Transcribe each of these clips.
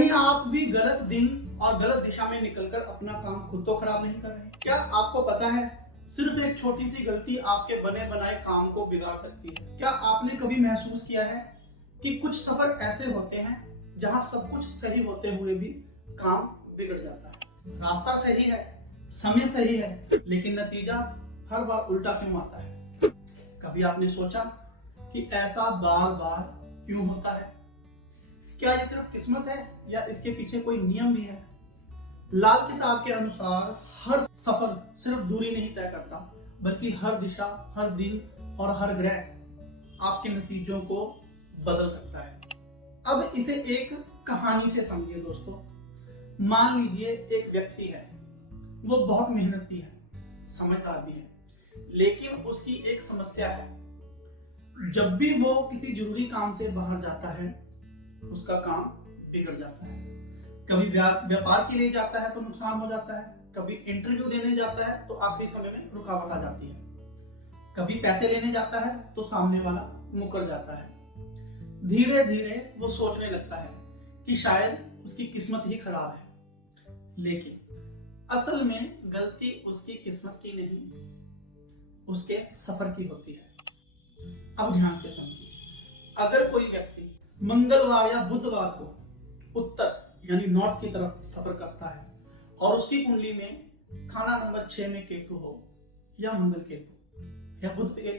कहीं आप भी गलत दिन और गलत दिशा में निकलकर अपना काम खुद तो खराब नहीं कर रहे? क्या आपको पता है सिर्फ एक छोटी सी गलती आपके बने बनाए काम को बिगाड़ सकती है? क्या आपने कभी महसूस किया है कि कुछ सफर ऐसे होते हैं जहां सब कुछ सही होते हुए भी काम बिगड़ जाता है? रास्ता सही है, समय सही है, लेकिन नतीजा हर बार उल्टा क्यों आता है? कभी आपने सोचा कि ऐसा बार बार क्यों होता है? क्या ये सिर्फ किस्मत है या इसके पीछे कोई नियम भी है? लाल किताब के अनुसार हर सफर सिर्फ दूरी नहीं तय करता, बल्कि हर दिशा, हर दिन और हर ग्रह आपके नतीजों को बदल सकता है। अब इसे एक कहानी से समझिए दोस्तों। मान लीजिए एक व्यक्ति है, वो बहुत मेहनती है, समझदार भी है, लेकिन उसकी एक समस्या है। जब भी वो किसी जरूरी काम से बाहर जाता है, उसका काम बिगड़ जाता है। कभी व्यापार के लिए जाता है तो नुकसान हो जाता है, कभी इंटरव्यू देने जाता है तो आखिरी समय में रुकावट आ जाती है, कभी पैसे लेने जाता है तो सामने वाला मुकर जाता है। धीरे धीरे वो सोचने लगता है कि शायद उसकी किस्मत ही खराब है, लेकिन असल में गलती उसकी किस्मत की नहीं, उसके सफर की होती है। अब ध्यान से समझिए, अगर कोई व्यक्ति मंगलवार या बुधवार को उत्तर यानी नॉर्थ की तरफ सफर करता है और उसकी कुंडली में खाना नंबर 6 में केतु हो या मंगल केतु या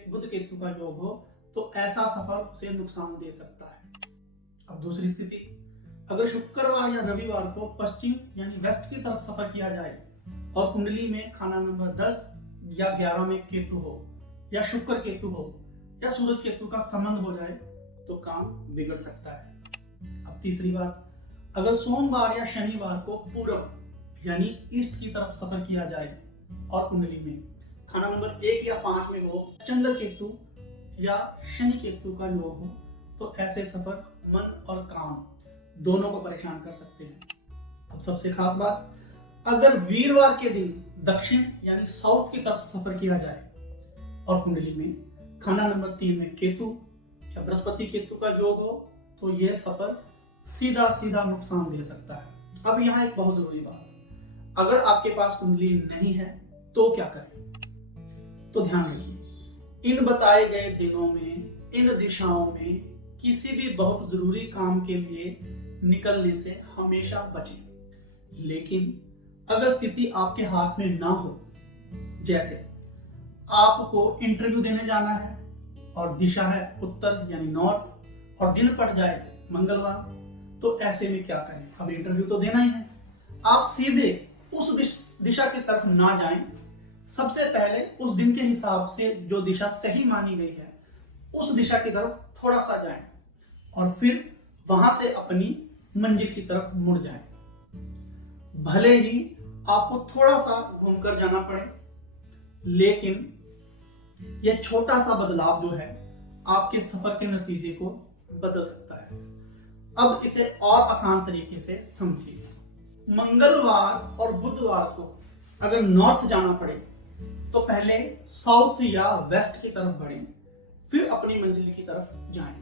बुध केतु का योग हो, तो ऐसा सफर उसे नुकसान दे सकता है। अब दूसरी स्थिति, अगर शुक्रवार या रविवार को पश्चिम यानी वेस्ट की तरफ सफर किया जाए और कुंडली में खाना नंबर 10 या 11 में केतु हो या शुक्र केतु हो या सूरज केतु का संबंध हो जाए, तो काम बिगड़ सकता है। अब तीसरी बात, अगर सोमवार या शनिवार को पूर्व यानी ईस्ट की तरफ सफर किया जाए और कुंडली में खाना नंबर 1 या 5 में हो चंद्र केतु या शनि केतु का योग हो, तो ऐसे सफर मन और काम दोनों को परेशान कर सकते हैं। अब सबसे खास बात, अगर वीरवार के दिन दक्षिण यानी साउथ की तरफ सफर किया जाए और कुंडली में खाना नंबर 3 में केतु या बृहस्पति केतु का योग हो, तो यह सफर सीधा सीधा नुकसान दे सकता है। अब यहाँ एक बहुत जरूरी बात, अगर आपके पास कुंडली नहीं है तो क्या करें? तो ध्यान रखिए, इन बताए गए दिनों में, इन दिशाओं में किसी भी बहुत जरूरी काम के लिए निकलने से हमेशा बचें। लेकिन अगर स्थिति आपके हाथ में ना हो, जैसे आपको इंटरव्यू देने जाना है और दिशा है उत्तर यानी नॉर्थ और दिन पड़ जाए मंगलवार, तो ऐसे में क्या करें? अब इंटरव्यू तो देना ही है, आप सीधे उस दिशा की तरफ ना जाएं। सबसे पहले उस दिन के हिसाब से जो दिशा सही मानी गई है, उस दिशा की तरफ थोड़ा सा जाएं और फिर वहां से अपनी मंजिल की तरफ मुड़ जाएं। भले ही आपको थोड़ा सा घूमकर जाना पड़े, लेकिन यह छोटा सा बदलाव जो है आपके सफर के नतीजे को बदल सकता है। अब इसे और आसान तरीके से समझिए। मंगलवार और बुधवार को अगर नॉर्थ जाना पड़े तो पहले साउथ या वेस्ट की तरफ बढ़ें, फिर अपनी मंजिल की तरफ जाएं।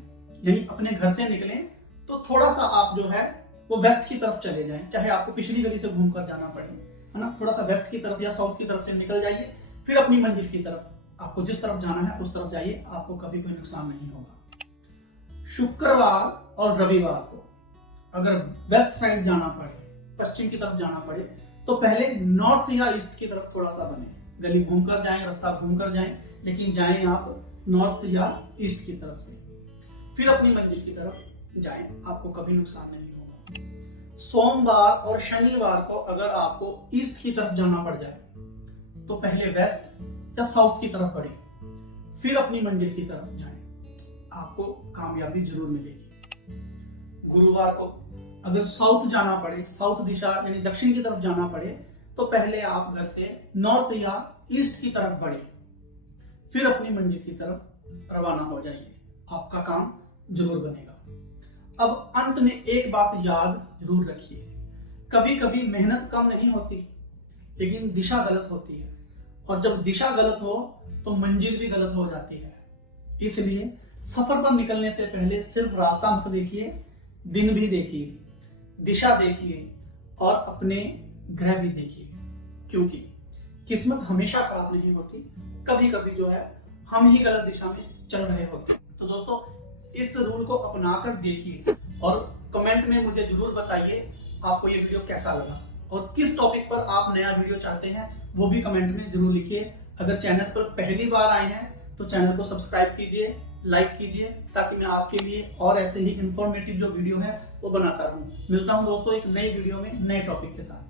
यानी अपने घर से निकलें तो थोड़ा सा आप जो है वो वेस्ट की तरफ चले जाएं, चाहे आपको पिछली गली से घूमकर जाना पड़े, है ना। थोड़ा सा वेस्ट की तरफ या साउथ की तरफ से निकल जाइए, फिर अपनी मंजिल की तरफ, आपको जिस तरफ जाना है उस तरफ जाइए, आपको कभी कोई नुकसान नहीं होगा। शुक्रवार और रविवार को अगर वेस्ट साइड जाना पड़े, पश्चिम की तरफ जाना पड़े, तो पहले नॉर्थ या ईस्ट की तरफ थोड़ा सा बने, गली घूमकर जाएं, रास्ता घूमकर जाएं, लेकिन जाएं आप नॉर्थ या ईस्ट की तरफ से, फिर अपनी मंजिल की तरफ जाएं, आपको कभी नुकसान नहीं होगा। सोमवार और शनिवार को अगर आपको ईस्ट की तरफ जाना पड़ जाए, तो पहले वेस्ट या साउथ की तरफ बढ़े, फिर अपनी मंजिल की तरफ जाएं, आपको कामयाबी जरूर मिलेगी। गुरुवार को अगर साउथ जाना पड़े, साउथ दिशा यानी दक्षिण की तरफ जाना पड़े, तो पहले आप घर से नॉर्थ या ईस्ट की तरफ बढ़े, फिर अपनी मंजिल की तरफ रवाना हो जाइए, आपका काम जरूर बनेगा। अब अंत में एक बात याद जरूर रखिए, कभी कभी मेहनत कम नहीं होती, लेकिन दिशा गलत होती है, और जब दिशा गलत हो तो मंजिल भी गलत हो जाती है। इसलिए सफर पर निकलने से पहले सिर्फ रास्ता मत देखिए, दिन भी देखिए। दिशा देखिए और अपने ग्रह भी देखिए, क्योंकि किस्मत हमेशा खराब नहीं होती, कभी कभी जो है हम ही गलत दिशा में चल रहे होते हैं। तो दोस्तों, इस रूल को अपनाकर देखिए और कमेंट में मुझे जरूर बताइए आपको ये वीडियो कैसा लगा और किस टॉपिक पर आप नया वीडियो चाहते हैं, वो भी कमेंट में जरूर लिखिए। अगर चैनल पर पहली बार आए हैं तो चैनल को सब्सक्राइब कीजिए, लाइक कीजिए, ताकि मैं आपके लिए और ऐसे ही इंफॉर्मेटिव जो वीडियो है वो बनाता रहूं। मिलता हूं दोस्तों एक नई वीडियो में नए टॉपिक के साथ।